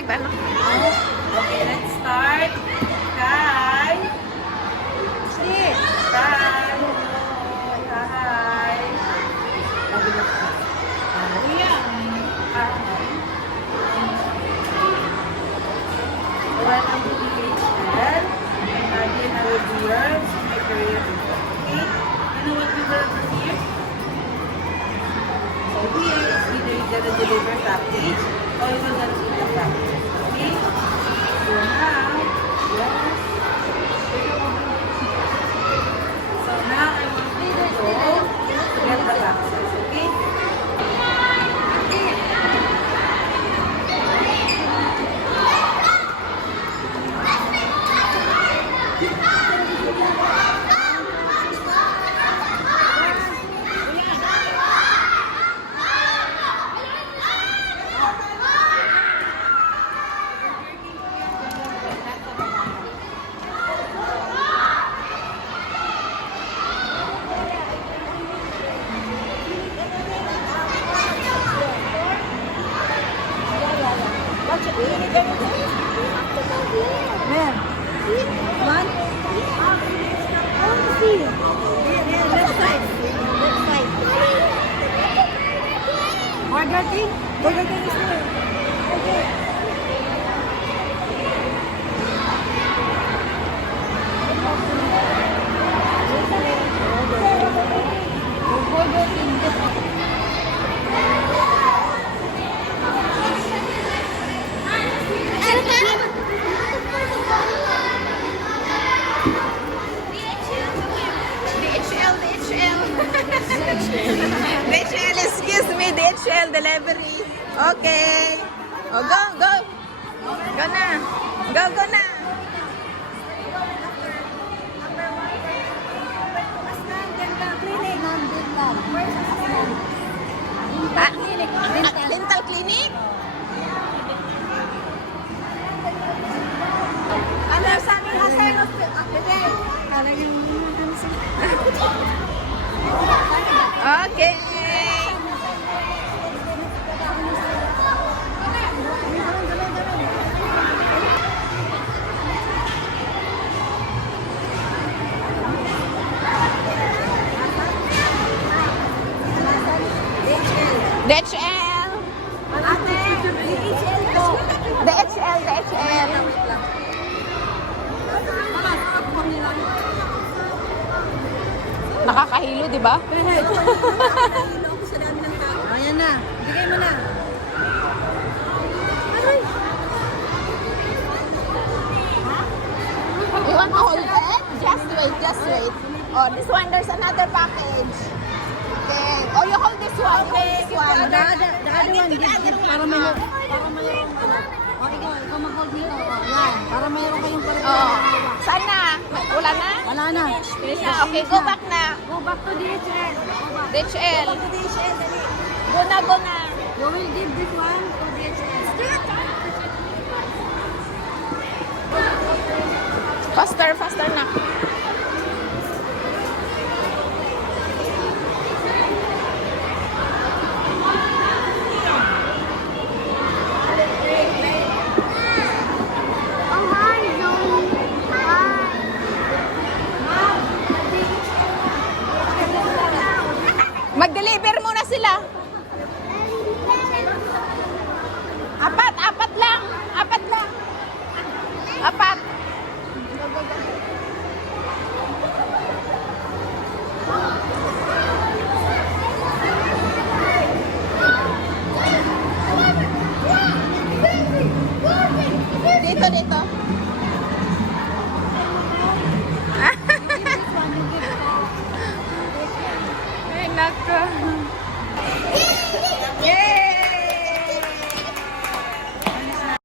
live, ano? Okay, let's start. Hi. Hi. Hi. Welcome to DHL. I'm Adrian Arodier, my career. Okay, you know what we will do here? So here is either you're gonna deliver package or you're gonna receive the package. Okay? So now, yes. So now I want you to go to get the boxes. Okay? Where? One? Oh, see. Left side. Left side. Burger King? Burger King is there. Okay. Burger King. DHL, excuse me, DHL delivery. Okay. Oh, go, go. Go na. Go, go na. Dental clinic? Ano sabi nga sa'yo? Okay. DHL. DHL. Nakakahilo, di ba? Ayan na. Bigay mo na. You want to hold it? Just wait, just wait. Oh, this one, there's another package. Okay. Oh, you hold this one. Okay. This one. The other one, para mayroon. Okay, ikaw mag-hold nito. Yan. Para mayroon kayong pareho. Oh. Saan na? Wala na? Wala na. Finish na. Okay, go back na. Go back to DHL. DHL. Go back to DHL. Dali. Go na, go na. You will give this one to DHL. Faster, faster na. Mag-deliver muna sila. Apat lang. Apat. Dito. Ay, nako. Yay!